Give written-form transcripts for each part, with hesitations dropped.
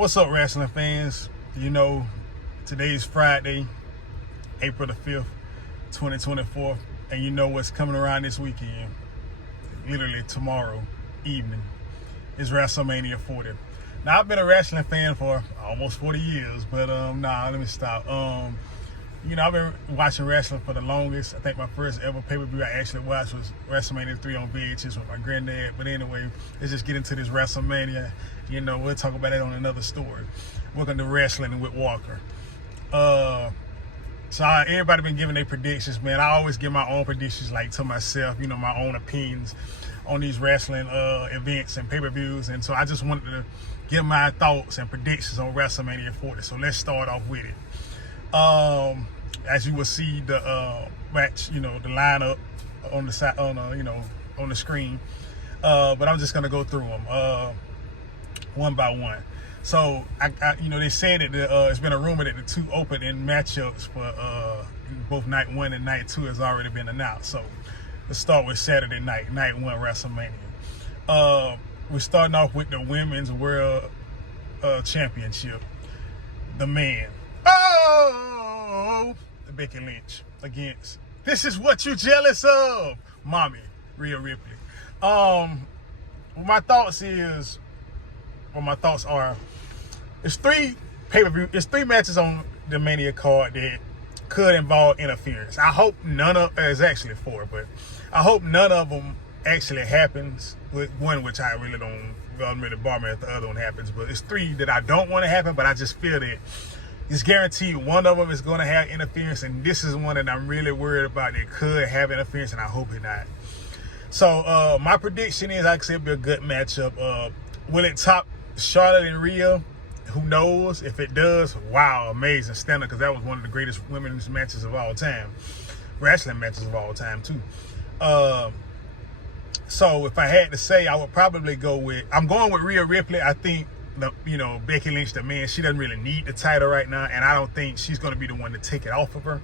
What's up, wrestling fans? You know, today's Friday, April the 5th, 2024, and you know what's coming around this weekend. Literally tomorrow evening is WrestleMania 40. Now, I've been a wrestling fan for almost 40 years, but let me stop. I've been watching wrestling for the longest. I think my first ever pay-per-view I actually watched was WrestleMania 3 on VHS with my granddad. But anyway, let's just get into this WrestleMania. We'll talk about it on another story. Welcome to Wrestling with Walker. Everybody been giving their predictions, man. I always give my own predictions, like to myself, my own opinions on these wrestling events and pay-per-views. And so I just wanted to give my thoughts and predictions on WrestleMania 40. So let's start off with it. As you will see the match, the lineup on the side, on the screen. But I'm just gonna go through them one by one. So they said that it's been a rumor that the two opening matchups for both night 1 and night 2 has already been announced. So let's start with Saturday night 1 WrestleMania. We're starting off with the Women's World Championship. The man. Becky Lynch against This Is What You Jealous Of, Mommy, Rhea Ripley. My thoughts are, it's three matches on the Mania card that could involve interference. I hope none of, it's actually 4, but I hope none of them actually happens. With one, which I really don't really bar me if the other one happens, but it's 3 that I don't want to happen, but I just feel that it's guaranteed one of them is going to have interference, and this is one that I'm really worried about that could have interference, and I hope it not. So my prediction is, like I said, it'll be a good matchup. Will it top Charlotte and Rhea? Who knows? If it does, wow, amazing, standard, because that was one of the greatest women's matches of all time. Wrestling matches of all time, too. So if I had to say, I would probably I'm going with Rhea Ripley. I think Becky Lynch, the man, she doesn't really need the title right now, and I don't think she's going to be the one to take it off of her.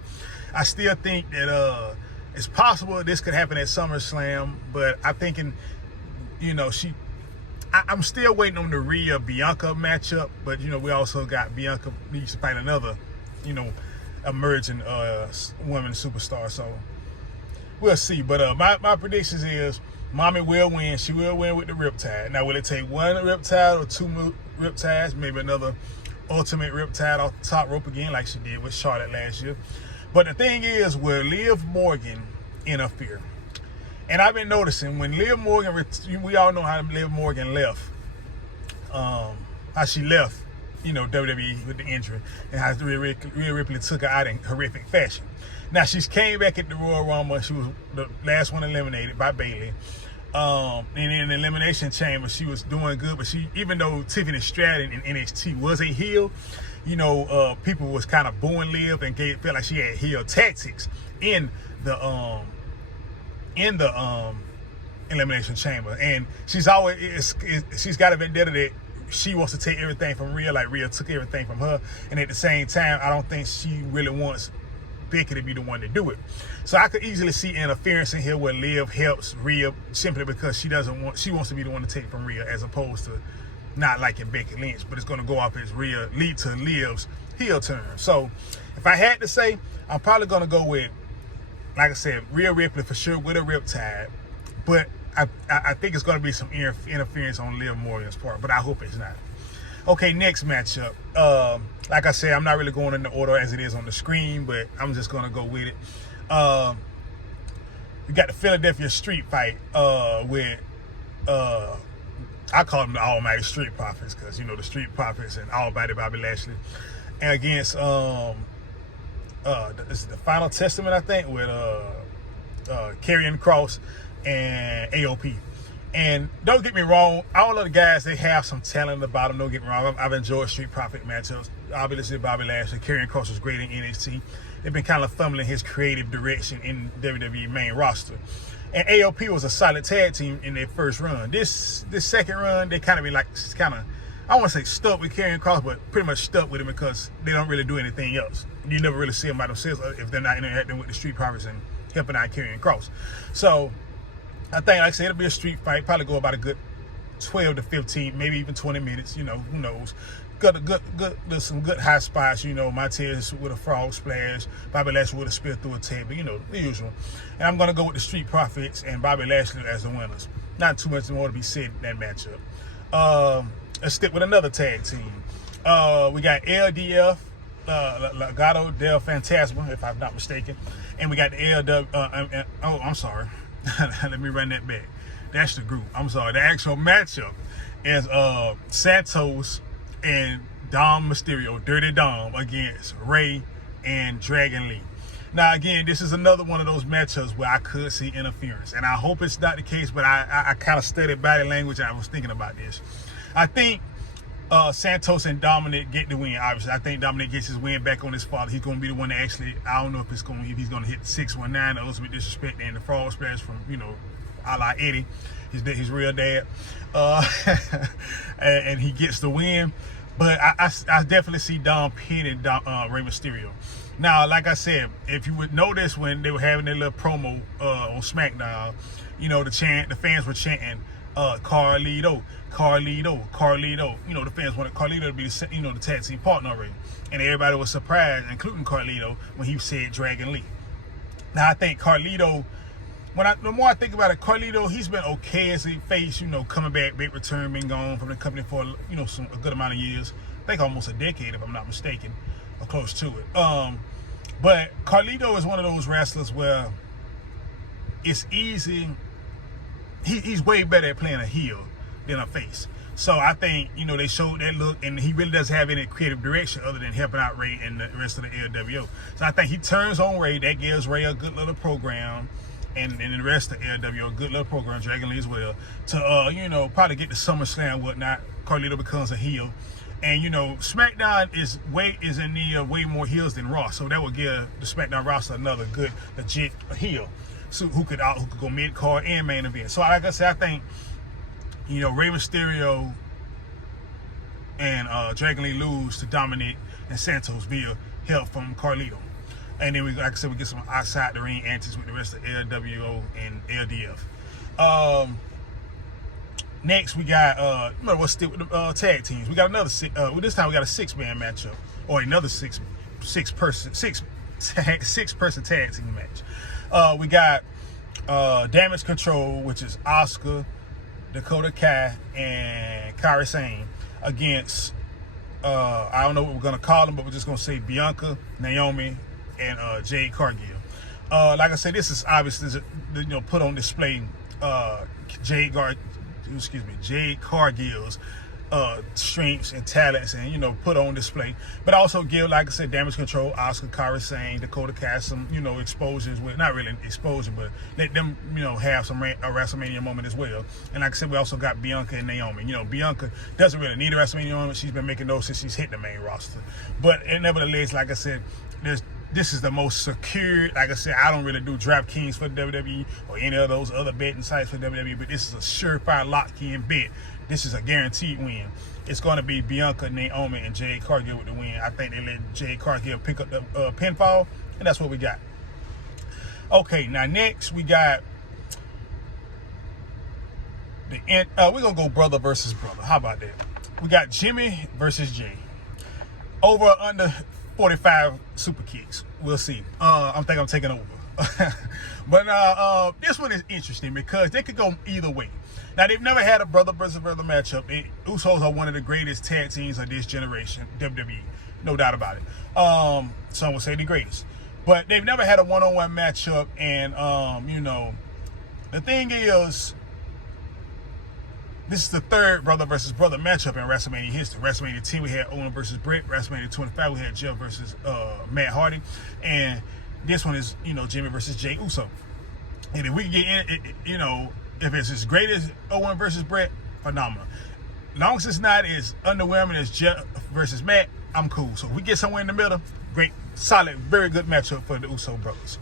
I still think that it's possible this could happen at SummerSlam, but I'm thinking, I'm still waiting on the Rhea Bianca matchup, but we also got Bianca needs to fight another, emerging woman superstar. So we'll see. But my predictions is Mommy will win. She will win with the Riptide. Now, will it take one Riptide or 2 Riptides? Maybe another ultimate Riptide off the top rope again, like she did with Charlotte last year. But the thing is, will Liv Morgan interfere? And I've been noticing when Liv Morgan, we all know how Liv Morgan left, how she left, WWE with the injury, and how Rhea Ripley took her out in horrific fashion. Now, she's came back at the Royal Rumble. She was the last one eliminated by Bayley. And in the Elimination Chamber, she was doing good. But even though Tiffany Stratton in NXT was a heel, people was kind of booing Liv and felt like she had heel tactics in the Elimination Chamber. And she's got a vendetta that she wants to take everything from Rhea, like Rhea took everything from her. And at the same time, I don't think she really wants Becky to be the one to do it. So I could easily see interference in here where Liv helps Rhea simply because she wants to be the one to take from Rhea, as opposed to not liking Becky Lynch, but it's going to go off as Rhea lead to Liv's heel turn. So if I had to say, I'm probably going to go with, like I said, Rhea Ripley for sure with a Riptide, but I think it's going to be some interference on Liv Morgan's part, but I hope it's not. Okay, next matchup. Like I said, I'm not really going in the order as it is on the screen, but I'm just going to go with it. We got the Philadelphia Street Fight with, I call them the Almighty Street Profits, because, the Street Profits and Almighty Bobby Lashley. And against, this is the Final Testament, I think, with Karrion Kross and AOP. And don't get me wrong, all of the guys, they have some talent about them. Don't get me wrong. I've enjoyed Street Profit matchups. Obviously, Bobby Lashley, Karrion Kross was great in NXT. They've been kind of fumbling his creative direction in WWE main roster. And AOP was a solid tag team in their first run. This second run, they kind of been I want to say stuck with Karrion Kross, but pretty much stuck with him because they don't really do anything else. You never really see them by themselves if they're not interacting with the Street Profits and helping out Karrion Kross. So I think, like I said, it'll be a street fight. Probably go about a good 12 to 15, maybe even 20 minutes. You know, who knows? There's some good high spots. You know, Montez with a frog splash, Bobby Lashley with a spear through a table. You know, the usual. And I'm gonna go with the Street Profits and Bobby Lashley as the winners. Not too much more to be said in that matchup. Let's stick with another tag team. We got LDF, Legado del Fantasma, if I'm not mistaken, and we got the LW. I'm sorry. Let me run that back. That's the group. I'm sorry. The actual matchup is Santos and Dom Mysterio, Dirty Dom, against Ray and Dragon Lee. Now, again, this is another one of those matchups where I could see interference, and I hope it's not the case, but I kind of studied body language and I was thinking about this. I think Santos and Dominic get the win. Obviously, I think Dominic gets his win back on his father. He's going to be the one that actually, I don't know if he's going to hit 619, the ultimate disrespect, and the frog splash from, you know, a la Eddie, his real dad. And he gets the win. But I definitely see Dom pinning Rey Mysterio. Now, like I said, if you would notice when they were having their little promo on SmackDown, you know, the fans were chanting, Carlito, Carlito, Carlito. You know, the fans wanted Carlito to be, you know, the tag team partner already. And everybody was surprised, including Carlito, when he said Dragon Lee. Now, I think Carlito, the more I think about it, Carlito, he's been okay as a face, you know, coming back, big return, been gone from the company for, you know, a good amount of years. I think almost a decade, if I'm not mistaken, or close to it. But Carlito is one of those wrestlers where it's easy. He's way better at playing a heel than a face. So I think, you know, they showed that look, and he really doesn't have any creative direction other than helping out Ray and the rest of the LWO. So I think he turns on Ray. That gives Ray a good little program. And the rest of LWO, a good little program, Dragon Lee as well, to, you know, probably get to SummerSlam and whatnot. Carlito becomes a heel. And, you know, SmackDown is in need of way more heels than Raw. So that would give the SmackDown roster another good, legit heel. So who could go mid-card and main event. So like I said, I think, you know, Rey Mysterio and Dragon Lee lose to Dominic and Santos via help from Carlito. And then, like I said, we get some outside the ring antics with the rest of LWO and LDF. Next, we got, we'll stick with the tag teams. We got another this time we got a 6-man matchup, or another six person tag team match. We got Damage Control, which is Asuka, Dakota Kai, and Kairi Sane against, I don't know what we're going to call them, but we're just going to say Bianca, Naomi, and Jade Cargill. Like I said, this is obviously, you know, put on display Jade Cargill's strengths and talents, and, you know, put on display, but also give, like I said, Damage Control, Asuka, Kairi Sane, Dakota Kai some, you know, explosions with, not really explosion, but let them, you know, have some a WrestleMania moment as well. And like I said, we also got Bianca and Naomi. You know, Bianca doesn't really need a WrestleMania moment. She's been making those since she's hit the main roster. But nevertheless, like I said, this is the most secure. Like I said, I don't really do DraftKings for the WWE or any of those other betting sites for WWE, but this is a surefire lock-in bet. This is a guaranteed win. It's going to be Bianca, Naomi, and Jade Cargill with the win. I think they let Jade Cargill pick up the pinfall, and that's what we got. Okay, now next we got we're going to go brother versus brother. How about that? We got Jimmy versus Jay. Over or under 45 super kicks. We'll see. I'm taking over. But this one is interesting because they could go either way. Now, they've never had a brother versus brother matchup. Usos are one of the greatest tag teams of this generation, WWE. No doubt about it. Some would say the greatest. But they've never had a one-on-one matchup. And, you know, the thing is, this is the third brother versus brother matchup in WrestleMania history. WrestleMania 10, we had Owen versus Brett. WrestleMania 25, we had Jeff versus Matt Hardy. And this one is, you know, Jimmy versus Jey Uso. And if we can get in, you know, if it's as great as Owen versus Brett, phenomenal. Long as it's not as underwhelming as Jeff versus Matt, I'm cool. So if we get somewhere in the middle, great, solid, very good matchup for the Uso brothers.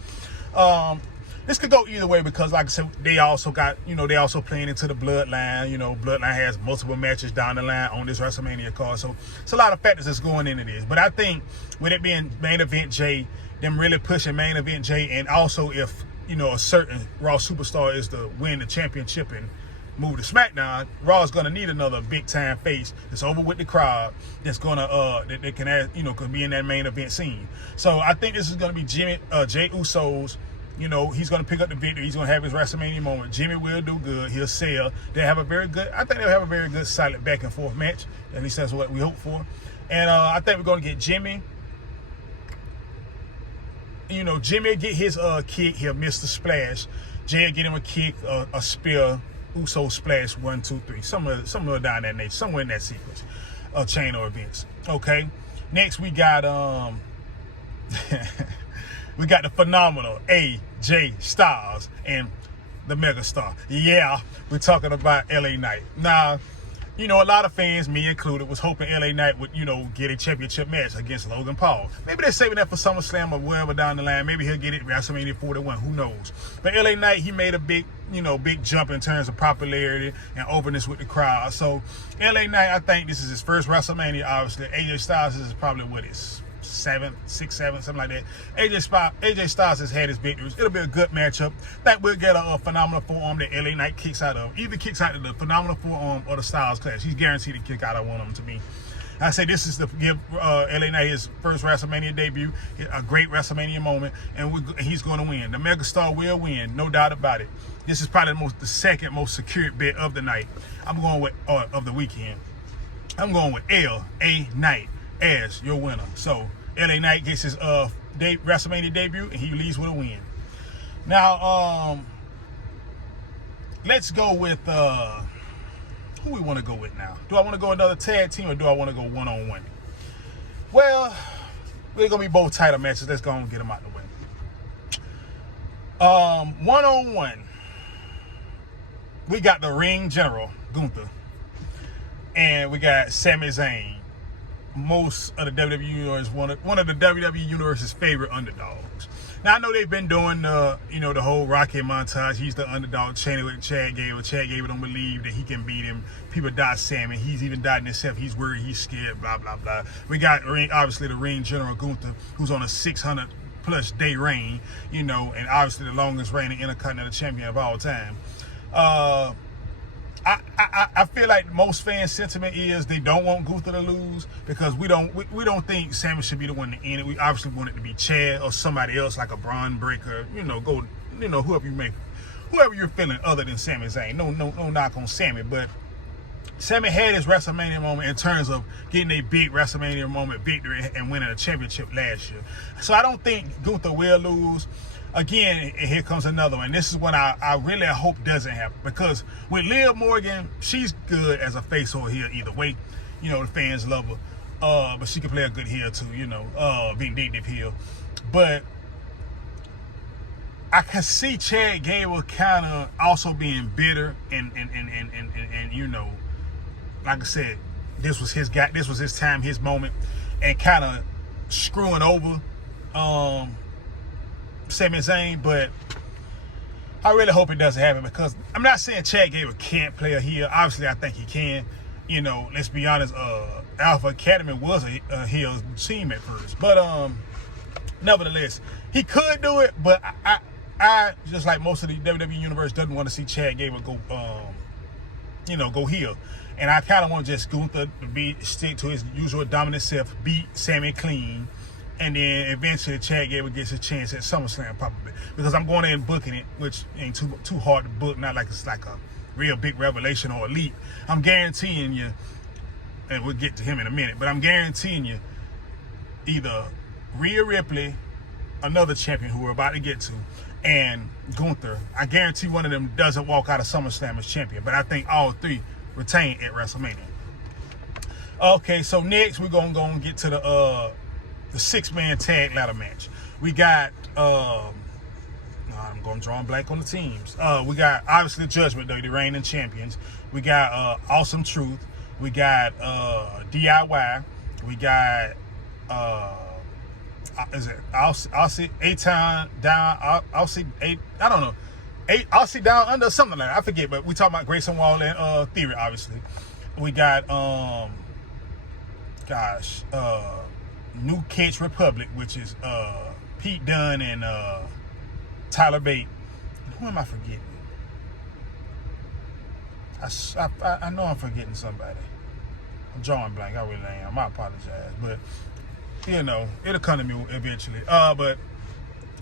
This could go either way because, like I said, they also got, you know, they also playing into the Bloodline. You know, Bloodline has multiple matches down the line on this WrestleMania card. So it's a lot of factors that's going into this. But I think with it being main event Jay, them really pushing main event Jay, and also if, you know, a certain Raw superstar is to win the championship and move to SmackDown, Raw is gonna need another big time face that's over with the crowd, that's gonna that they can add, could be in that main event scene. So I think this is gonna be Jay Uso's. He's gonna pick up the victory. He's gonna have his WrestleMania moment. Jimmy will do good. He'll sell. I think they'll have a very good, solid back and forth match. At least that's what we hope for. And I think we're gonna get Jimmy. Jimmy will get his kick. He'll miss the splash. Jay will get him a kick, a spear. Uso splash 1, 2, 3. Somewhere down that nature, somewhere in that sequence, chain of events. Okay. Next we got we got the phenomenal AJ Styles and the megastar. Yeah, we're talking about LA Knight. Now, a lot of fans, me included, was hoping LA Knight would, get a championship match against Logan Paul. Maybe they're saving that for SummerSlam or wherever down the line. Maybe he'll get it WrestleMania 41. Who knows? But LA Knight, he made a big jump in terms of popularity and openness with the crowd. So LA Knight, I think this is his first WrestleMania. Obviously, AJ Styles is probably what is 7, 6, 7, something like that. AJ Styles has had his victories. It'll be a good matchup. I think we'll get a phenomenal forearm that LA Knight kicks out of. Either kicks out of the phenomenal forearm or the Styles Clash. He's guaranteed to kick out of one of them to me. I say this is to give LA Knight his first WrestleMania debut, a great WrestleMania moment, and he's going to win. The megastar will win, no doubt about it. This is probably the second most secured bet of the night. I'm going with of the weekend. I'm going with LA Knight as your winner. So LA Knight gets his WrestleMania debut and he leaves with a win. Now, let's go with who we want to go with now. Do I want to go another tag team or do I want to go one-on-one? Well, we're gonna be both title matches. Let's go and get them out the way. One-on-one, we got the Ring General Gunther, and we got Sami Zayn. Most of the WWE universe, one of the WWE universe's favorite underdogs. Now I know they've been doing the whole Rocky montage. He's the underdog, chanting with Chad Gable. Chad Gable don't believe that he can beat him. People doubt Sammy. He's even doubting himself. He's worried. He's scared. Blah blah blah. We got obviously the Ring General Gunther, who's on a 600+ day reign. And obviously the longest reigning Intercontinental Champion of all time. I feel like most fans' sentiment is they don't want Gunther to lose because we don't think Sammy should be the one to end it. We obviously want it to be Chad or somebody else like a Braun Breaker. Whoever you're feeling other than Sami Zayn. No knock on Sammy, but Sammy had his WrestleMania moment in terms of getting a big WrestleMania moment victory and winning a championship last year. So I don't think Gunther will lose. Again, here comes another one. This is one I really hope doesn't happen because with Liv Morgan, she's good as a face or heel either way. The fans love her. But she can play a good heel too, vindictive heel. But I can see Chad Gable kind of also being bitter and like I said, this was his time, his moment, and kind of screwing over Sami Zayn, but I really hope it doesn't happen because I'm not saying Chad Gable can't play a heel. Obviously, I think he can. Let's be honest. Alpha Academy was a heel team at first, but nevertheless, he could do it. But I just like most of the WWE universe doesn't want to see Chad Gable go heel, and I kind of want just Gunther to stick to his usual dominant self, beat Sammy clean. And then eventually Chad Gable gets a chance at SummerSlam probably. Because I'm going in and booking it, which ain't too hard to book. Not like it's like a real big revelation or a leap. I'm guaranteeing you, and we'll get to him in a minute, but I'm guaranteeing you either Rhea Ripley, another champion who we're about to get to, and Gunther. I guarantee one of them doesn't walk out of SummerSlam as champion. But I think all three retain at WrestleMania. Okay, so next we're going to go and get to the 6-man tag ladder match. We got I'm going to draw a blank on the teams. We got obviously the Judgment Day, the reigning champions. We got Awesome Truth. We got DIY. We got is it Aussie Down Under, something like that. I forget, but we talking about Grayson Waller and Theory, obviously. We got New Kids Republic, which is Pete Dunne and Tyler Bate. Who am I forgetting? I know I'm forgetting somebody. I'm drawing blank. I really am. I apologize, but it'll come to me eventually. But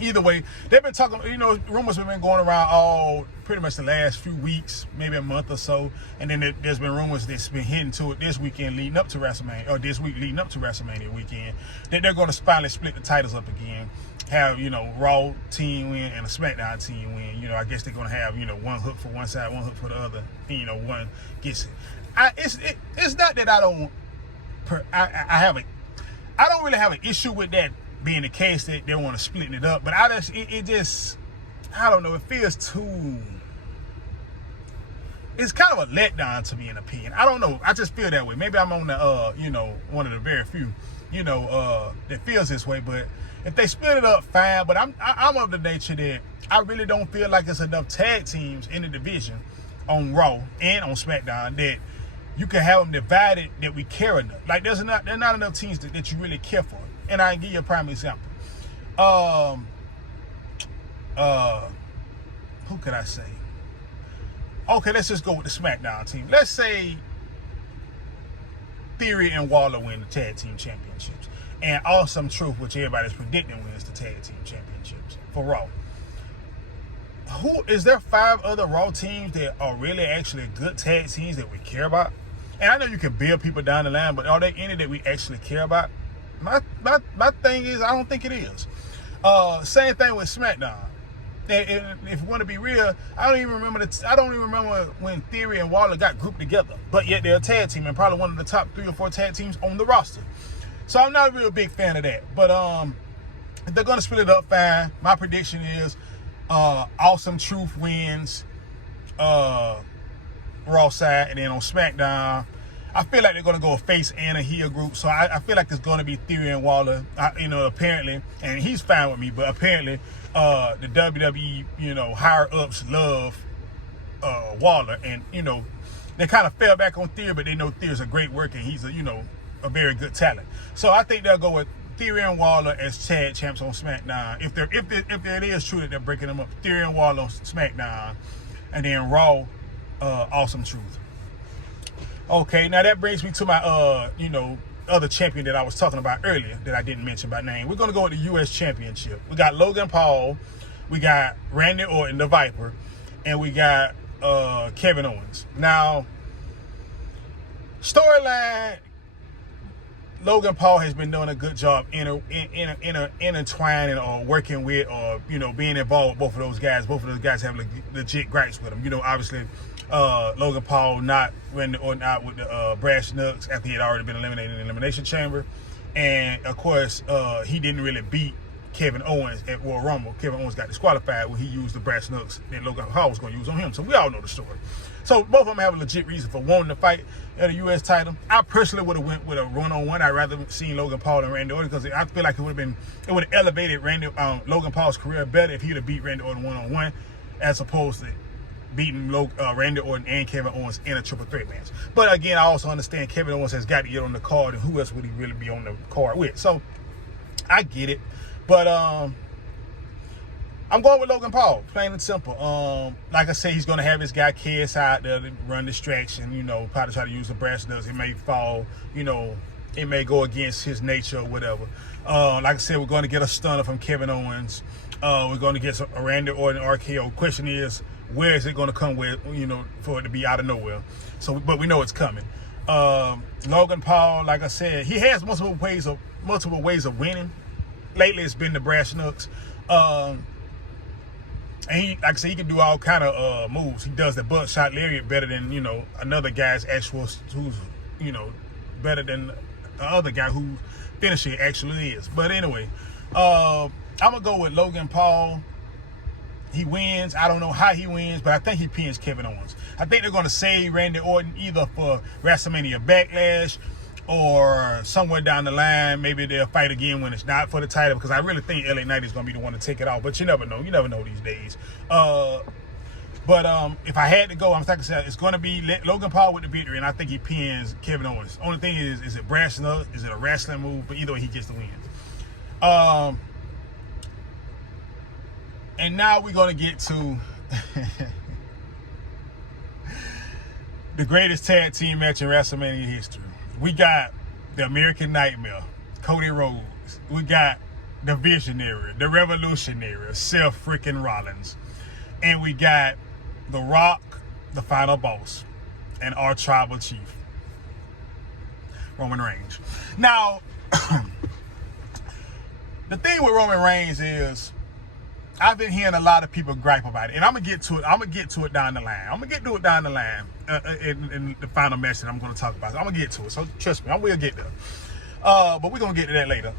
either way, they've been talking. Rumors have been going around pretty much the last few weeks, maybe a month or so, and then there's been rumors that's been hinting to it this weekend leading up to WrestleMania, or this week leading up to WrestleMania weekend, that they're going to finally split the titles up again. Have Raw team win and a SmackDown team win. I guess they're going to have one hook for one side, one hook for the other. And, one gets it. It's not that I don't. I don't really have an issue with that being the case, that they want to split it up, but I don't know. It feels too. It's kind of a letdown to me, in opinion. I don't know. I just feel that way. Maybe I'm on the one of the very few that feels this way. But if they split it up, fine. But I'm of the nature that I really don't feel like there's enough tag teams in the division on Raw and on SmackDown that you can have them divided that we care enough. Like there's not enough teams that you really care for. And I can give you a prime example. Who could I say? Okay, let's just go with the SmackDown team. Let's say Theory and Waller win the tag team championships, and Awesome Truth, which everybody's predicting, wins the tag team championships for Raw. Who is there? 5 other Raw teams that are really actually good tag teams that we care about? And I know you can build people down the line, but are there any that we actually care about? My thing is, I don't think it is. Same thing with SmackDown. If you want to be real, I don't even remember when Theory and Waller got grouped together. But yet they're a tag team and probably one of the top 3 or 4 tag teams on the roster. So I'm not a real big fan of that. But if they're gonna split it up, fine. My prediction is Awesome Truth wins Raw side, and then on SmackDown, I feel like they're going to go a face and a heel group. So I feel like it's going to be Theory and Waller, apparently, and he's fine with me, but apparently the WWE, higher-ups love Waller. And, they kind of fell back on Theory, but they know Theory's a great worker, and he's a very good talent. So I think they'll go with Theory and Waller as tag champs on SmackDown. If it is true that they're breaking them up, Theory and Waller on SmackDown, and then Raw, Awesome Truth. Okay, now that brings me to my, other champion that I was talking about earlier that I didn't mention by name. We're going to go with the U.S. Championship. We got Logan Paul, we got Randy Orton, the Viper, and we got Kevin Owens. Now, storyline, Logan Paul has been doing a good job intertwining or working with or, being involved with both of those guys. Both of those guys have legit gripes with him. Obviously, Logan Paul not Randy Orton out with the brass knucks after he had already been eliminated in the Elimination Chamber. And, of course, he didn't really beat Kevin Owens at Royal Rumble. Kevin Owens got disqualified when he used the brass knucks that Logan Paul was going to use on him. So we all know the story. So both of them have a legit reason for wanting to fight at a U.S. title. I personally would have went with a one-on-one. I'd rather seen Logan Paul and Randy Orton because I feel like it would have elevated Logan Paul's career better if he would have beat Randy Orton one-on-one as opposed to beating Randy Orton and Kevin Owens in a triple threat match. But again, I also understand Kevin Owens has got to get on the card, and who else would he really be on the card with? So I get it. But I'm going with Logan Paul, plain and simple. Like I said, he's going to have his guy KS out there to run distraction, probably try to use the brass knucks. It may fall, it may go against his nature or whatever. Like I said, we're going to get a stunner from Kevin Owens. We're going to get a Randy Orton RKO. Question is, where is it going to come with, for it to be out of nowhere? So, but we know it's coming. Logan Paul, like I said, he has multiple ways of winning. Lately, it's been the brass knucks. And he, like I said, he can do all kind of moves. He does the buckshot lariat better than, another guy's who's, better than the other guy whose finisher actually is. But anyway, I'm going to go with Logan Paul. He wins. I don't know how he wins, but I think he pins Kevin Owens. I think they're going to save Randy Orton either for WrestleMania Backlash or somewhere down the line. Maybe they'll fight again when it's not for the title, because I really think LA Knight is going to be the one to take it off. But you never know. You never know these days. But if I had to go, I'm thinking it's going to be Logan Paul with the victory, and I think he pins Kevin Owens. Only thing is it brass knucks? Is it a wrestling move? But either way, he gets the win. And now we're going to get to the greatest tag team match in WrestleMania history. We got the American Nightmare, Cody Rhodes. We got the Visionary, the Revolutionary, Seth freaking Rollins. And we got The Rock, the final boss, and our tribal chief, Roman Reigns. Now, the thing with Roman Reigns is, I've been hearing a lot of people gripe about it, and I'm gonna get to it. I'm gonna get to it down the line. I'm gonna get to it down the line in the final match that I'm gonna talk about. I'm gonna get to it, so trust me, I will get there. But we're gonna get to that later.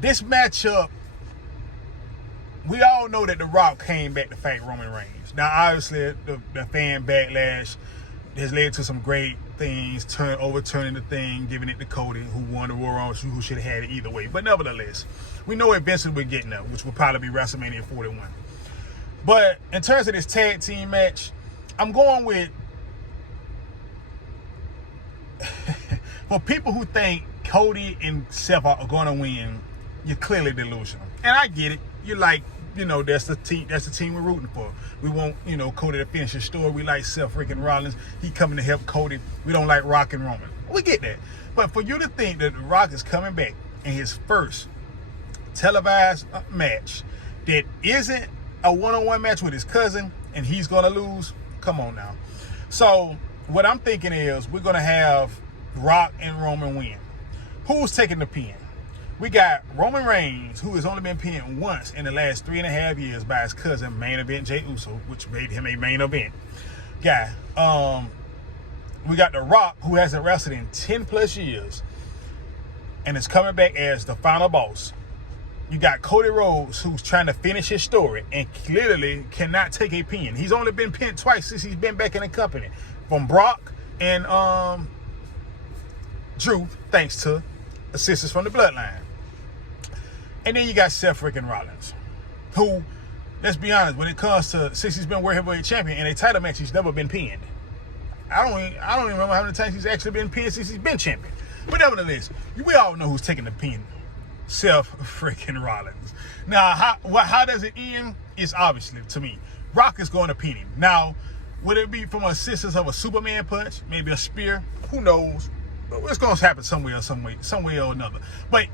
This matchup, we all know that The Rock came back to fight Roman Reigns. Now, obviously, the fan backlash has led to some great things, overturning the thing, giving it to Cody, who won the Royal Rumble, who should have had it either way. But nevertheless, we know eventually we're getting there, which will probably be WrestleMania 41. But in terms of this tag team match, I'm going with, for people who think Cody and Seth are going to win, you're clearly delusional. And I get it. You're like, that's the team we're rooting for. We want, Cody to finish his story. We like Seth freaking Rollins. He coming to help Cody. We don't like Rock and Roman. We get that. But for you to think that Rock is coming back in his first televised match that isn't a one-on-one match with his cousin and he's going to lose, come on now. So what I'm thinking is we're going to have Rock and Roman win. Who's taking the pin? We got Roman Reigns, who has only been pinned once in the last 3.5 years by his cousin, Main Event Jey Uso, which made him a main event guy. We got The Rock, who hasn't wrestled in 10 plus years and is coming back as the final boss. You got Cody Rhodes, who's trying to finish his story and clearly cannot take a pin. He's only been pinned twice since he's been back in the company, from Brock and Drew, thanks to assistance from the Bloodline. And then you got Seth freaking Rollins, who, let's be honest, when it comes to, since he's been World Heavyweight Champion, in a title match, he's never been pinned. I don't even remember how many times he's actually been pinned since he's been champion. But nevertheless, we all know who's taking the pin. Seth freaking Rollins. Now, how does it end? It's obviously, to me, Rock is going to pin him. Now, would it be from assistance of a Superman punch, maybe a spear? Who knows? But it's going to happen some way or another. But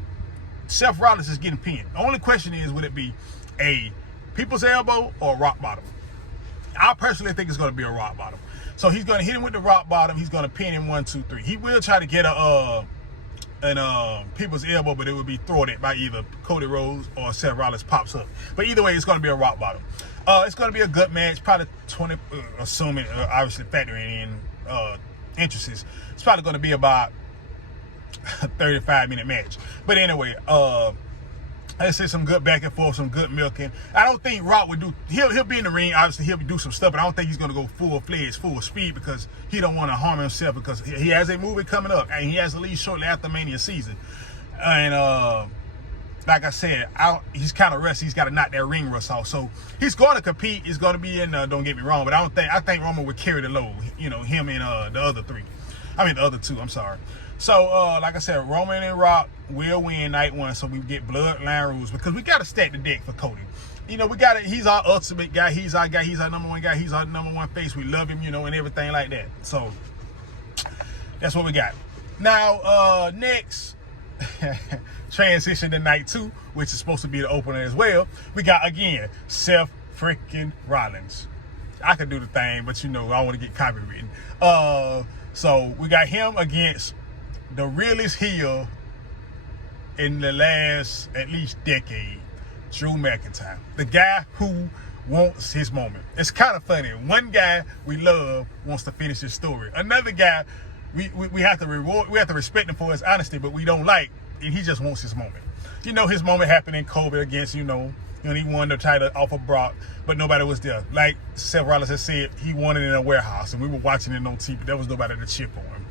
Seth Rollins is getting pinned. The only question is, would it be a people's elbow or a rock bottom? I personally think it's going to be a rock bottom. So he's going to hit him with the rock bottom. He's going to pin him 1, 2, 3. He will try to get people's elbow, but it would be thwarted by either Cody Rhodes or Seth Rollins pops up. But either way, it's going to be a rock bottom. It's going to be a good match, probably 20, assuming, obviously factoring in entrances. It's probably going to be about a 35-minute match. But anyway, let's say some good back and forth, some good milking. I don't think Rock would do, he'll be in the ring, obviously he'll do some stuff, but I don't think he's going to go full-fledged, full speed, because he don't want to harm himself, because he has a movie coming up, and he has to leave shortly after Mania season. And like I said, he's kind of rusty. He's got to knock that ring rust off. So he's going to compete. He's going to be in, don't get me wrong, but I think Roman would carry the load, him and the other two, I'm sorry. So, like I said, Roman and Rock will win night one, so we get bloodline rules, because we got to stack the deck for Cody. He's our ultimate guy. He's our guy. He's our number one guy. He's our number one face. We love him, and everything like that. So, that's what we got. Now, next, transition to night 2, which is supposed to be the opener as well. We got, again, Seth freaking Rollins. I could do the thing, but I want to get copywritten. So, we got him against the realest heel in the last at least decade, Drew McIntyre, the guy who wants his moment. It's kind of funny. One guy we love wants to finish his story. Another guy we have to reward, we have to respect him for his honesty, but we don't like, and he just wants his moment. His moment happened in Kobe against, he won the title off of Brock, but nobody was there. Like Seth Rollins has said, he won it in a warehouse, and we were watching it on TV. There was nobody to cheer for him.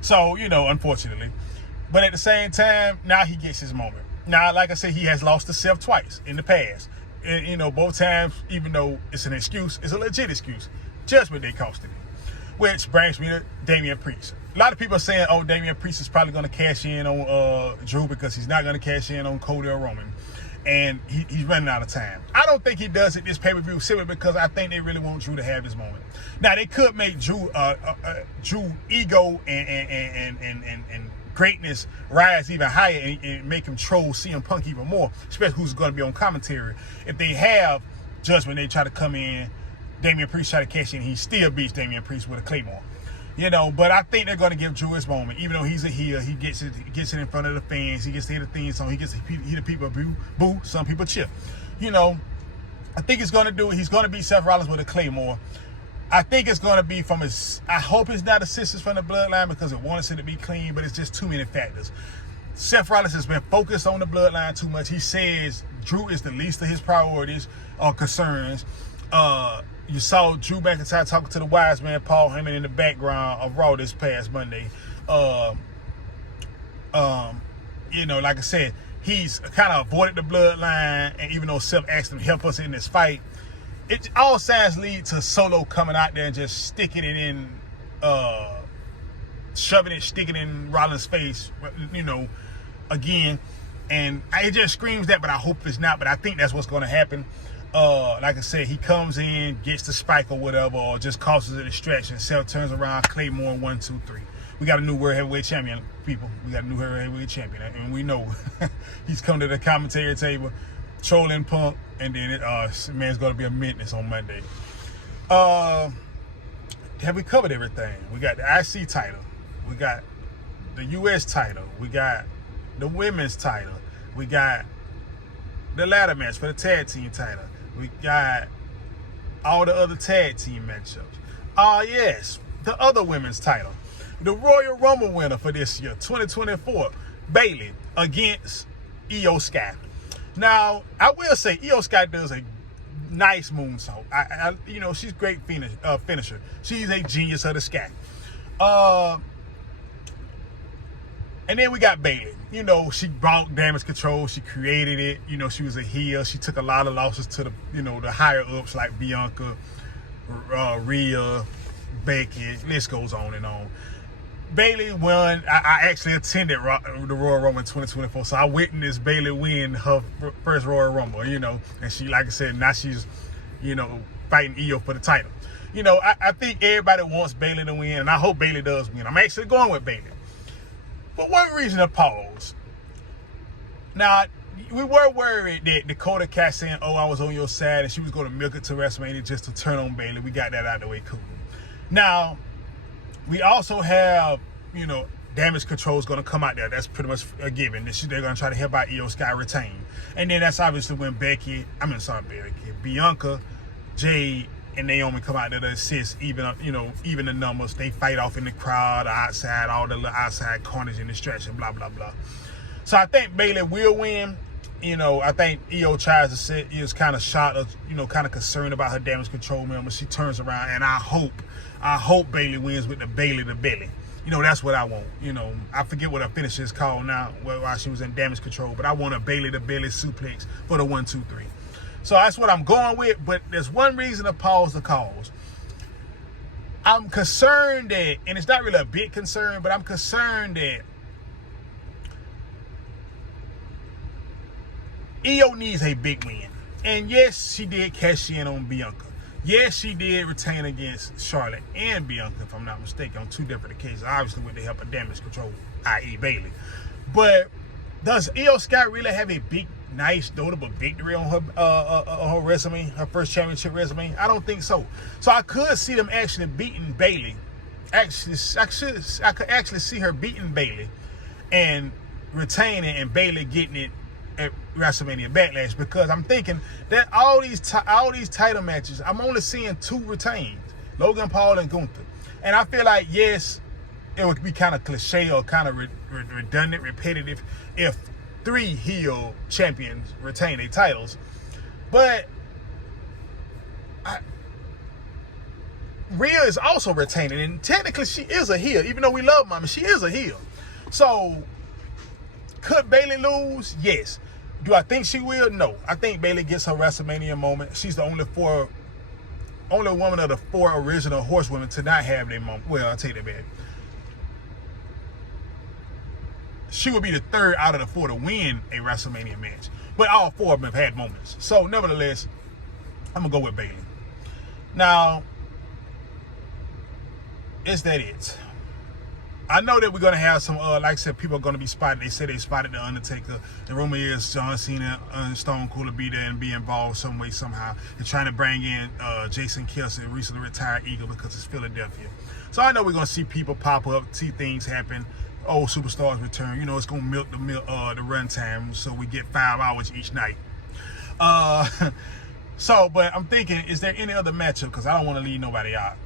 So, unfortunately. But at the same time, now he gets his moment. Now, like I said, he has lost to Seth twice in the past. And, both times, even though it's an excuse, it's a legit excuse. Judgment Day costed him. Which brings me to Damian Priest. A lot of people are saying, Damian Priest is probably going to cash in on Drew, because he's not going to cash in on Cody or Roman. and he's running out of time. I don't think he does it this pay-per-view simply because I think they really want Drew to have his moment. Now they could make Drew ego and greatness rise even higher and make him troll CM Punk even more, especially who's going to be on commentary. If they have Judgment, they try to come in, Damian Priest try to cash in, he still beats Damian Priest with a Claymore. You know, but I think they're going to give Drew his moment. Even though he's a heel, he gets it in front of the fans. He gets to hear the theme song. He gets to hear the people boo, some people cheer. You know, I think he's going to do it. He's going to beat Seth Rollins with a Claymore. I think it's going to be from his, I hope it's not assistance from the bloodline because it wants it to be clean, but it's just too many factors. Seth Rollins has been focused on the bloodline too much. He says Drew is the least of his priorities or concerns. You saw Drew McIntyre talking to the wise man Paul Heyman in the background of Raw this past Monday. You know, like I said, he's kind of avoided the bloodline, and even though Seth asked him to help us in this fight, it all signs lead to Solo coming out there and just sticking it in, sticking in Rollins' face, you know, again. And it just screams that, but I hope it's not. But I think that's what's going to happen. Like I said, he comes in, gets the spike or whatever, or just causes a distraction. Seth turns around, Claymore, 1, 2, 3. We got a new World Heavyweight Champion, people. We got a new World Heavyweight Champion, and we know he's come to the commentary table, trolling Punk, and then man's going to be a menace on Monday. Have we covered everything? We got the IC title, we got the US title, we got the women's title, we got the ladder match for the tag team title. We got all the other tag team matchups. Yes, the other women's title. The Royal Rumble winner for this year, 2024, Bayley against Io Sky. Now, I will say Io Sky does a nice moonsault. You know, she's a great finisher. She's a genius of the sky. And then we got Bayley. You know, she brought Damage Control. She created it. You know, she was a heel. She took a lot of losses to the, you know, the higher ups like Bianca, Rhea, Becky. List goes on and on. Bayley won. I actually attended the Royal Rumble in 2024, so I witnessed Bayley win her first Royal Rumble. You know, and she, like I said, now she's, you know, fighting Io for the title. You know, I think everybody wants Bayley to win, and I hope Bayley does win. I'm actually going with Bayley. But one reason to pause. Now, we were worried that Dakota Kai saying, "Oh, I was on your side," and she was going to milk it to WrestleMania just to turn on Bayley. We got that out of the way, cool. Now, we also have, you know, Damage Control is going to come out there. That's pretty much a given. They're going to try to help out Io Sky retain. And then that's obviously when Bianca, Jade, and Naomi come out there to assist, even, you know, even the numbers. They fight off in the crowd, outside, all the little outside corners and distraction, blah, blah, blah. So I think Bayley will win. You know, I think Io tries to sit, is kind of shocked, you know, kind of concerned about her Damage Control member. She turns around, and I hope Bayley wins with the Bayley to Belly. You know, that's what I want. You know, I forget what her finisher is called now, while she was in Damage Control, but I want a Bayley to Belly suplex for the 1, 2, 3. So that's what I'm going with, but there's one reason to pause the cause. I'm concerned that, and it's not really a big concern, but I'm concerned that Io needs a big win. And yes, she did cash in on Bianca. Yes, she did retain against Charlotte and Bianca, if I'm not mistaken, on 2 different occasions. Obviously with the help of Damage Control, i.e. Bayley. But does Io Sky really have a big, nice, notable victory on her resume, her first championship resume? I don't think so. So I could see them actually beating Bayley. I could actually see her beating Bayley and retaining, and Bayley getting it at WrestleMania Backlash, because I'm thinking that all these title matches, I'm only seeing 2 retained, Logan Paul and Gunther. And I feel like, yes, it would be kind of cliche or kind of redundant, repetitive if 3 heel champions retain their titles. But Rhea is also retaining, and technically she is a heel. Even though we love Mama, she is a heel. So could Bayley lose? Yes. Do I think she will? No. I think Bayley gets her WrestleMania moment. She's the only woman of the 4 original horsewomen to not have their moment. Well, I'll take that back. she would be the third out of the four to win a WrestleMania match. But all four of them have had moments. So nevertheless, I'm gonna go with Bayley. Now, is that it? I know that we're gonna have some, like I said, people are gonna be spotted. They say they spotted the Undertaker. The rumor is John Cena and Stone Cold will be there and be involved some way, somehow. They're trying to bring in Jason Kelsey, a recently retired Eagle, because it's Philadelphia. So I know we're gonna see people pop up, see things happen. Old superstars return. You know, it's gonna milk the run time, so we get 5 hours each night. But I'm thinking, is there any other matchup? Because I don't want to leave nobody out.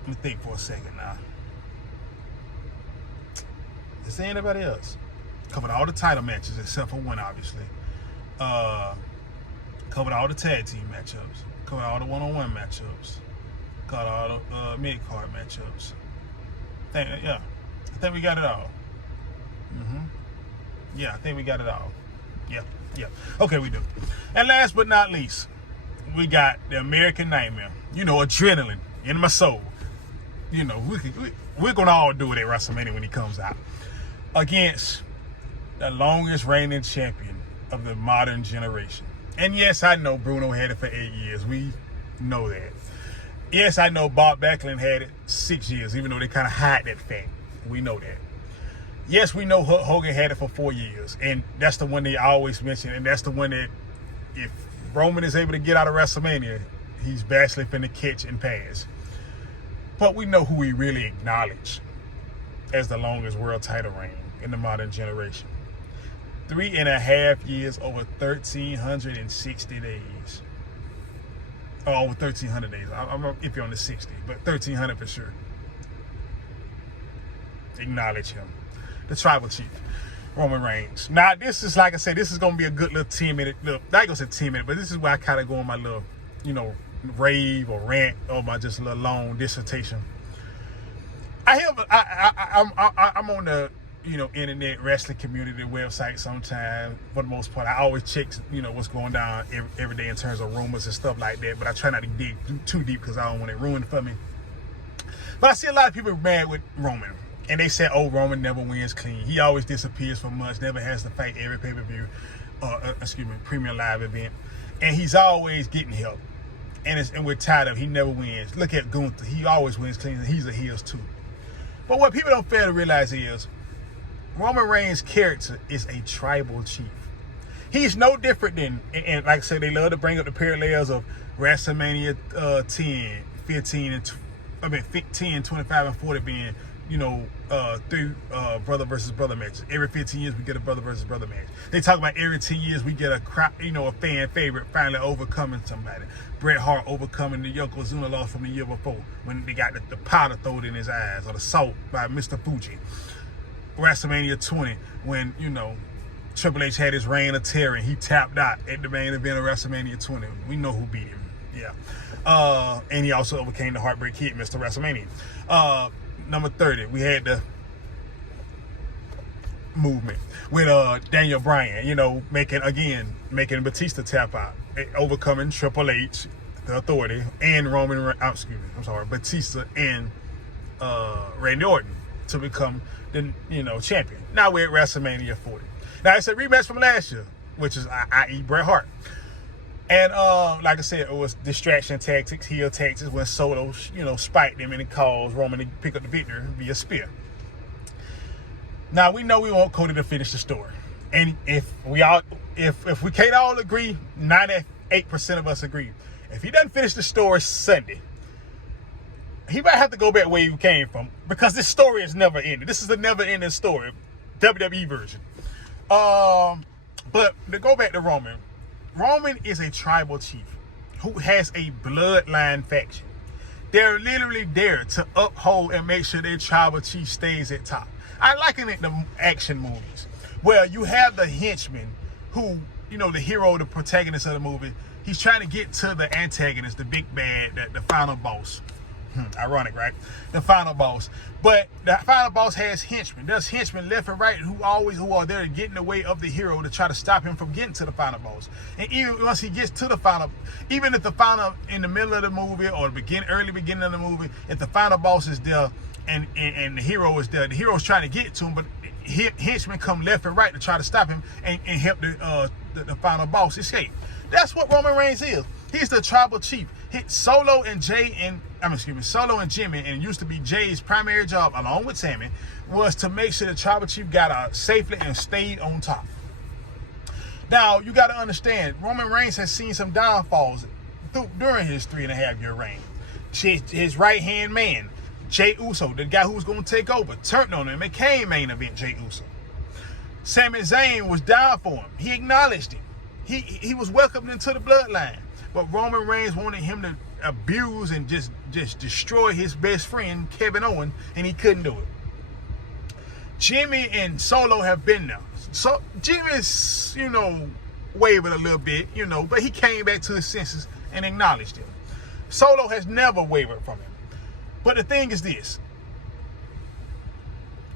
Let me think for a second now. Is there anybody else? Covered all the title matches except for one, obviously. Covered all the tag team matchups. Covered all the one-on-one matchups. Covered all the mid-card matchups. I think we got it all. Yeah, I think we got it all. Yeah. Okay, we do. And last but not least, we got the American Nightmare. You know, adrenaline in my soul. You know, we're gonna all do it at WrestleMania when he comes out. Against the longest reigning champion of the modern generation. And yes, I know Bruno had it for 8 years. We know that. Yes, I know Bob Backlund had it 6 years, even though they kind of hide that fact. We know that. Yes, we know Hogan had it for 4 years. And that's the one they always mention. And that's the one that, if Roman is able to get out of WrestleMania, he's basically finna catch and pass. But we know who we really acknowledge as the longest world title reign in the modern generation. 3.5 years, over 1,360 days. Oh, over 1,300 days. I'm iffy on the 60, but 1,300 for sure. Acknowledge him. The tribal chief, Roman Reigns. Now, this is, like I said, this is going to be a good little 10-minute, I ain't going to say 10 minutes, but this is where I kind of go on my little, rave or rant, or my just a little long dissertation. I'm on the, internet wrestling community website sometimes. For the most part, I always check, what's going down every day in terms of rumors and stuff like that, but I try not to dig too deep because I don't want it ruined for me. But I see a lot of people mad with Roman. And they say, oh, Roman never wins clean. He always disappears for months, never has to fight every pay-per-view, premium live event. And he's always getting help. And we're tired of it. He never wins. Look at Gunther. He always wins clean, and he's a heel too. But what people don't fail to realize is Roman Reigns' character is a tribal chief. He's no different than, and like I said, they love to bring up the parallels of WrestleMania 10, 15, 25, and 40 being, three brother versus brother matches. Every 15 years we get a brother versus brother match. They talk about every 10 years we get a fan favorite finally overcoming somebody. Bret Hart overcoming the Yokozuna loss from the year before when they got the powder thrown in his eyes, or the salt by Mr. Fuji. WrestleMania 20 when, Triple H had his reign of terror and he tapped out at the main event of WrestleMania 20. We know who beat him. Yeah. And he also overcame the Heartbreak Kid, Mr. WrestleMania. Number 30, we had the movement with Daniel Bryan, making Batista tap out, overcoming Triple H, the Authority, and Batista and Randy Orton to become the champion. Now we're at WrestleMania 40. Now it's a rematch from last year, which is i.e. Bret Hart. And like I said, it was distraction tactics, heel tactics, when Solo, spiked him and it caused Roman to pick up the victory via spear. Now we know we want Cody to finish the story, and if we can't all agree, 98% of us agree. If he doesn't finish the story Sunday, he might have to go back where he came from, because this story is never ending. This is the never-ending story, WWE version. But to go back to Roman. Roman is a tribal chief who has a bloodline faction. They're literally there to uphold and make sure their tribal chief stays at top. I liken it to action movies, where you have the henchman who, the hero, the protagonist of the movie, he's trying to get to the antagonist, the big bad, the final boss. Ironic, right? The final boss. But the final boss has henchmen. There's henchmen left and right who are there to get in the way of the hero to try to stop him from getting to the final boss. And even once he gets to the final, even if the final in the middle of the movie or the early beginning of the movie, if the final boss is there and the hero is there. The hero's trying to get to him, but henchmen come left and right to try to stop him and help the final boss escape. That's what Roman Reigns is. He's the tribal chief. Solo and Jimmy, and it used to be Jay's primary job, along with Sammy, was to make sure the tribal chief got out safely and stayed on top. Now, you got to understand, Roman Reigns has seen some downfalls during his 3.5-year reign. His right-hand man, Jey Uso, the guy who was going to take over, turned on him and became main event Jey Uso. Sami Zayn was down for him. He acknowledged him. He was welcomed into the bloodline. But Roman Reigns wanted him to abuse and just destroy his best friend, Kevin Owens, and he couldn't do it. Jimmy and Solo have been there. So Jimmy's, wavered a little bit, but he came back to his senses and acknowledged him. Solo has never wavered from him. But the thing is this.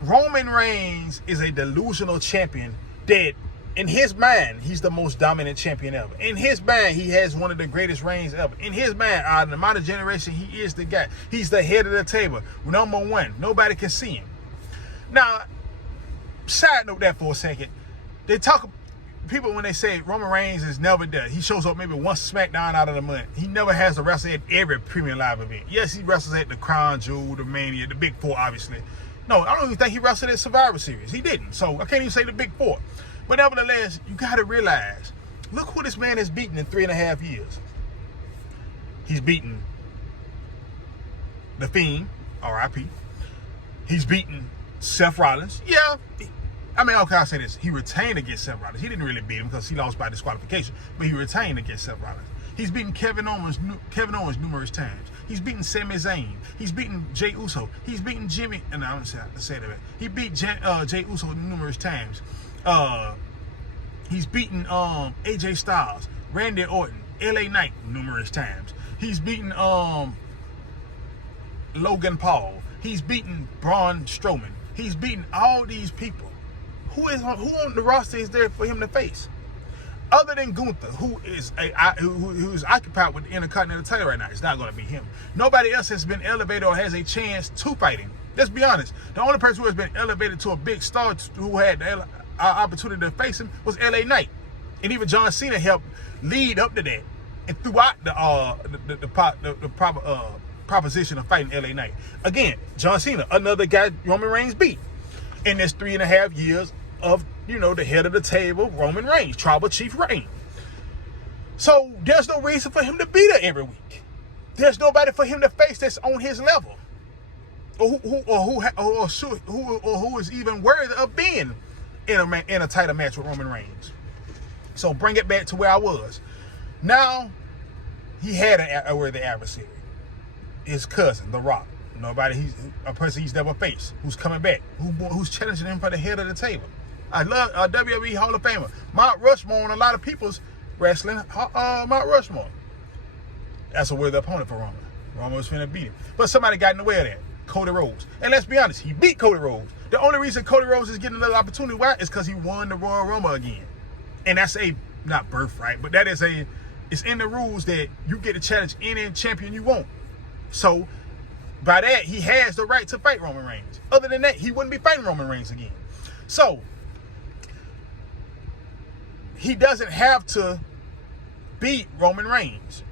Roman Reigns is a delusional champion that, in his mind, he's the most dominant champion ever. In his mind, he has one of the greatest reigns ever. In his mind, out of the amount of generation, he is the guy. He's the head of the table. Number one. Nobody can see him. Now, side note that for a second. People, when they say Roman Reigns is never there, he shows up maybe once SmackDown out of the month. He never has to wrestle at every premium live event. Yes, he wrestles at the Crown Jewel, the Mania, the Big Four, obviously. No, I don't even think he wrestled at Survivor Series. He didn't. So I can't even say the Big Four. But nevertheless, you got to realize, look who this man has beaten in 3.5 years. He's beaten The Fiend, R.I.P. He's beaten Seth Rollins. Yeah. I'll say this. He retained against Seth Rollins. He didn't really beat him because he lost by disqualification. But he retained against Seth Rollins. He's beaten Kevin Owens numerous times. He's beaten Sami Zayn. He's beaten Jey Uso. He's beaten Jimmy. And I don't say that. He beat Jey Uso numerous times. He's beaten AJ Styles, Randy Orton, LA Knight numerous times. He's beaten Logan Paul. He's beaten Braun Strowman. He's beaten all these people. Who on the roster is there for him to face? Other than Gunther, who is occupied with the Intercontinental title right now. It's not going to be him. Nobody else has been elevated or has a chance to fight him. Let's be honest. The only person who has been elevated to a big star who had the opportunity to face him was LA Knight. And even John Cena helped lead up to that. And throughout the proposition of fighting LA Knight. Again, John Cena, another guy Roman Reigns beat in this 3.5 years of, the head of the table, Roman Reigns, tribal chief reign. So there's no reason for him to be there every week. There's nobody for him to face that's on his level, or who is even worthy of being in a title match with Roman Reigns. So bring it back to where I was. Now he had a worthy adversary, his cousin, The Rock. He's a person he's never faced, who's coming back, who's challenging him for the head of the table. I love WWE Hall of Famer Mount Rushmore on a lot of people's wrestling. Mount Rushmore. That's a worthy opponent for Roman. Roman was finna beat him, but somebody got in the way of that. Cody Rhodes, and let's be honest, he beat Cody Rhodes. The only reason Cody Rhodes is getting another opportunity, why, is because he won the Royal Rumble again, and that's not birthright, but that is it's in the rules that you get to challenge any champion you want. So by that, he has the right to fight Roman Reigns. Other than that, he wouldn't be fighting Roman Reigns again. So he doesn't have to beat Roman Reigns.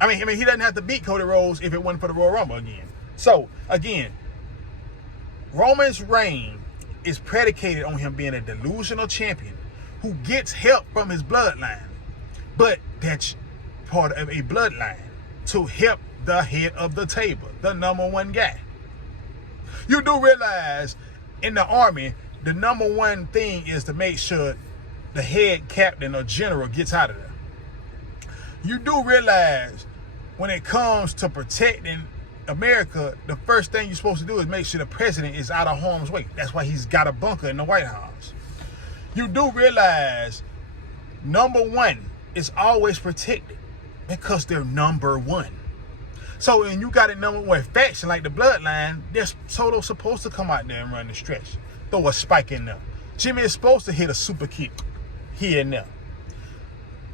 He doesn't have to beat Cody Rhodes if it wasn't for the Royal Rumble again. So again, Roman's reign is predicated on him being a delusional champion who gets help from his bloodline, but that's part of a bloodline to help the head of the table, the number one guy. You do realize in the army, the number one thing is to make sure the head captain or general gets out of there. You do realize when it comes to protecting America, the first thing you're supposed to do is make sure the president is out of harm's way. That's why he's got a bunker in the White House. You do realize number one is always protected because they're number one. So when you got a number one faction like the Bloodline, they're Solo supposed to come out there and run the stretch. Throw a spike in there. Jimmy is supposed to hit a super kick here and there.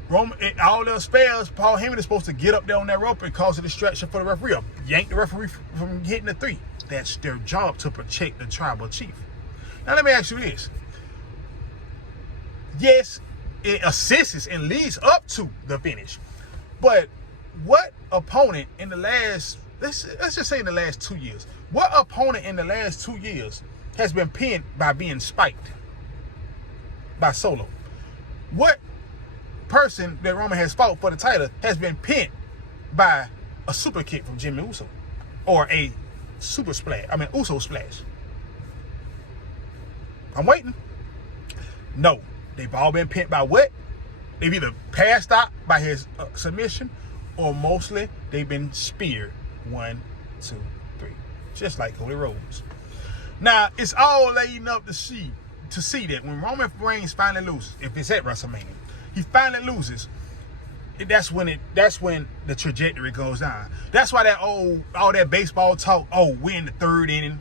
Roman, all else fails, Paul Heyman is supposed to get up there on that rope and cause a distraction for the referee, or yank the referee from hitting the 3. that's their job to protect the tribal chief. Now let me ask you this. Yes, it assists and leads up to the finish. But what opponent in the last, let's just say in the last 2 years, what opponent in the last 2 years has been pinned by being spiked by Solo? What person that Roman has fought for the title has been pinned by a super kick from Jimmy Uso or a super splash? I mean, Uso splash. I'm waiting. No, they've all been pinned by what? They've either passed out by his submission, or mostly they've been speared. 1, 2, 3, just like Cody Rhodes. Now it's all leading up to see that when Roman Reigns finally loses, if it's at WrestleMania, he finally loses. That's when the trajectory goes down. That's why all that baseball talk. Oh, we're in the 3rd inning.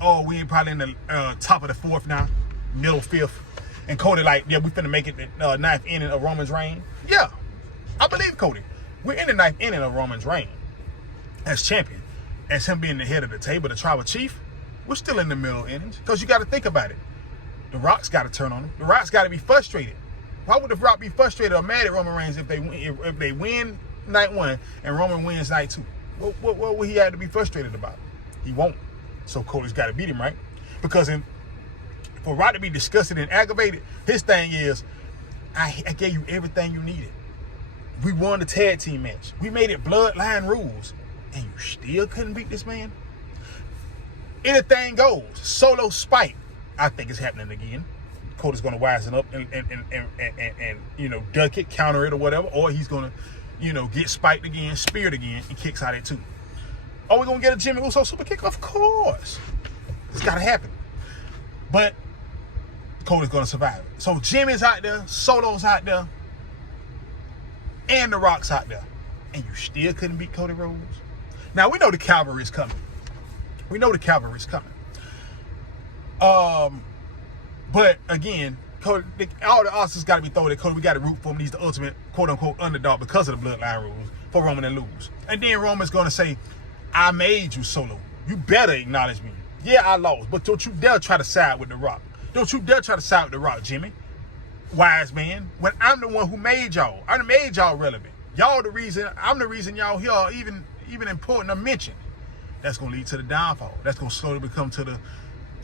Oh, we're probably in the top of the 4th now, middle 5th. And Cody like, yeah, we finna make it the 9th inning of Roman's reign. Yeah, I believe Cody. We're in the 9th inning of Roman's reign as champion. As him being the head of the table, the tribal chief, we're still in the middle innings. Because you got to think about it. The Rock's got to turn on him. The Rock's got to be frustrated. Why would the Rock be frustrated or mad at Roman Reigns if they win night 1 and Roman wins night 2? What would he have to be frustrated about? He won't. So Cody's got to beat him, right? Because for Rock to be disgusted and aggravated, his thing is, I gave you everything you needed. We won the tag team match. We made it bloodline rules. And you still couldn't beat this man? Anything goes. Solo spike, I think it's happening again. Cody's going to wisen up and duck it, counter it or whatever. Or he's going to, get spiked again, speared again, and kicks out at 2. Are we going to get a Jimmy Uso super kick? Of course. It's got to happen. But Cody's going to survive. So Jimmy's out there, Solo's out there, and The Rock's out there. And you still couldn't beat Cody Rhodes? Now, we know the cavalry is coming. But again, Cody, all the Oscars got to be thrown at Cody. We got to root for him. He's the ultimate quote-unquote underdog because of the bloodline rules for Roman to lose. And then Roman's going to say, I made you, Solo. You better acknowledge me. Yeah, I lost, but don't you dare try to side with The Rock. Don't you dare try to side with The Rock, Jimmy. Wise man. When I'm the one who made y'all. I made y'all relevant. Y'all the reason. I'm the reason y'all here are even important to mention. That's going to lead to the downfall. That's going to slowly become to the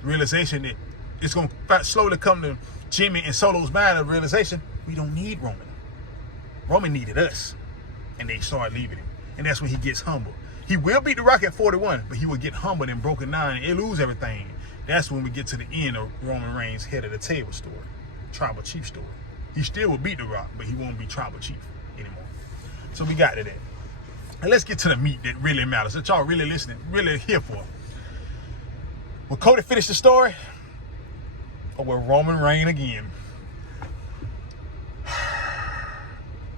realization that it's going to slowly come to Jimmy and Solo's mind of realization, we don't need Roman. Roman needed us. And they started leaving him. And that's when he gets humble. He will beat The Rock at 41, but he will get humbled and broken down and he'll lose everything. That's when we get to the end of Roman Reigns' head of the table story. Tribal chief story. He still will beat The Rock, but he won't be tribal chief anymore. So we got to that. And let's get to the meat that really matters, that y'all really listening, really here for. Will Cody finish the story? Or will Roman reign again?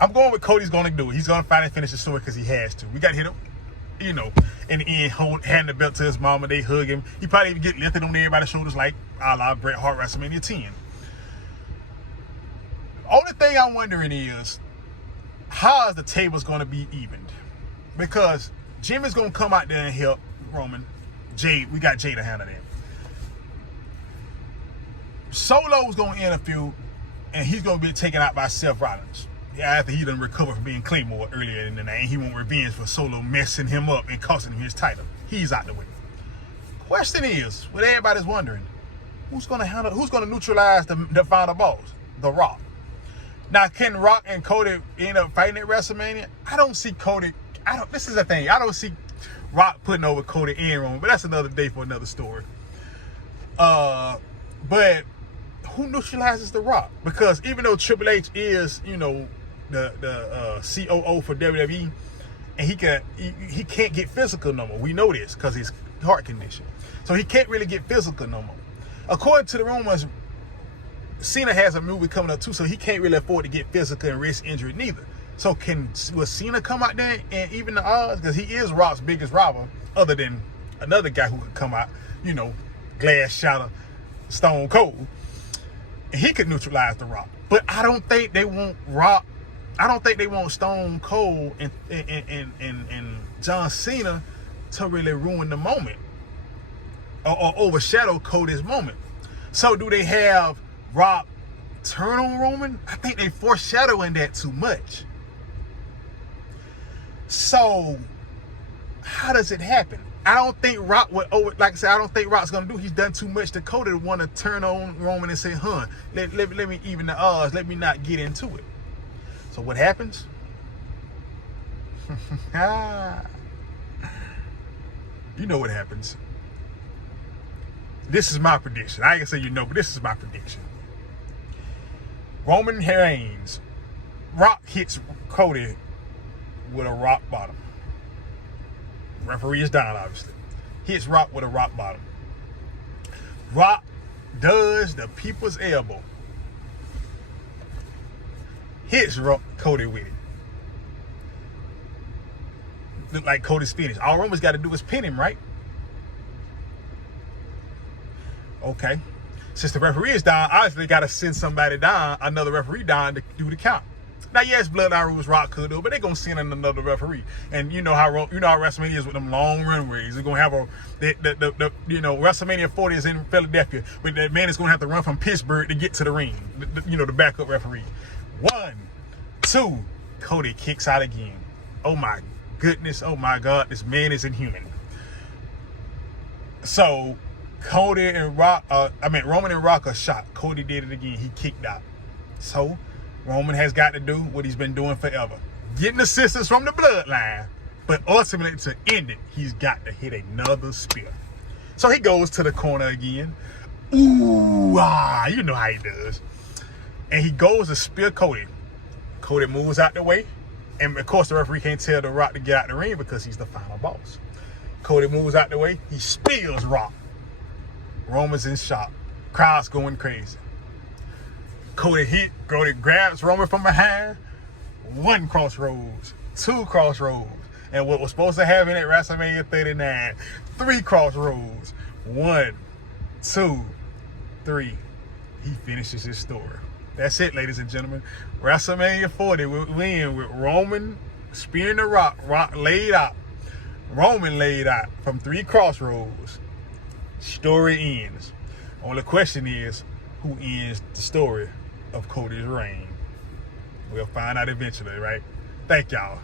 I'm going with Cody's going to do it. He's going to finally finish the story because he has to. We got to hit him, in the end, hand the belt to his mama. They hug him. He probably even get lifted on everybody's shoulders like a la Bret Hart WrestleMania 10. Only thing I'm wondering is, how is the tables going to be evened? Because Jimmy's going to come out there and help Roman. We got Jay to handle that. Solo's going to interfere, and he's going to be taken out by Seth Rollins. After he done recovered from being Claymore earlier in the night, and he want revenge for Solo messing him up and costing him his title. He's out the way. Question is, what everybody's wondering, who's going to neutralize the final boss? The Rock. Now, can Rock and Cody end up fighting at WrestleMania? I don't see Cody. This is the thing. I don't see Rock putting over Cody and Roman, but that's another day for another story. But who neutralizes The Rock? Because even though Triple H is, the COO for WWE, and he can't get physical no more. We know this because his heart condition. So he can't really get physical no more. According to the rumors, Cena has a movie coming up too, so he can't really afford to get physical and risk injury neither. So will Cena come out there and even the odds? Because he is Rock's biggest rival, other than another guy who could come out, glass shatter, Stone Cold. And he could neutralize The Rock. But I don't think they want Rock. I don't think they want Stone Cold and John Cena to really ruin the moment. or overshadow Cody's moment. So do they have Rock turn on Roman? I think they foreshadowing that too much. So how does it happen? I don't think Rock would like I said, I don't think Rock's gonna do. He's done too much to Cody to want to turn on Roman and say, let me even the odds, let me not get into it. So what happens? You know what happens. This is my prediction. I ain't gonna say you know, but this is my prediction. Roman Reigns, Rock hits Cody with a rock bottom. Referee is down, obviously. Hits Rock with a rock bottom. Rock does the people's elbow. Hits Cody with it. Look like Cody's finished. All Roman's got to do is pin him, right? Okay. Since the referee is down, obviously they got to send somebody down, another referee down to do the count. Now, yes, Bloodline rules Rock could do, but they're gonna send in another referee. And you know how WrestleMania is with them long runways. They're gonna have WrestleMania 40 is in Philadelphia, but that man is gonna have to run from Pittsburgh to get to the ring. The backup referee. 1, 2, Cody kicks out again. Oh my goodness! Oh my God! This man is inhuman. So Cody and Roman and Rock are shot. Cody did it again. He kicked out. So Roman has got to do what he's been doing forever. Getting assistance from the Bloodline. But ultimately, to end it, he's got to hit another spear. So he goes to the corner again. Ooh, you know how he does. And he goes to spear Cody. Cody moves out the way. And of course, the referee can't tell the Rock to get out the ring because he's the final boss. Cody moves out the way. He spears Rock. Roman's in shock. Crowd's going crazy. Cody grabs Roman from behind. 1 crossroads, 2 crossroads, and what was supposed to happen at WrestleMania 39, 3 crossroads, 1, 2, 3. He finishes his story. That's it, ladies and gentlemen. WrestleMania 40 will win with Roman spearing the Rock. Rock laid out. Roman laid out from 3 crossroads. Story ends. Only question is, who ends the story of Cody's reign? We'll find out eventually, right? Thank y'all.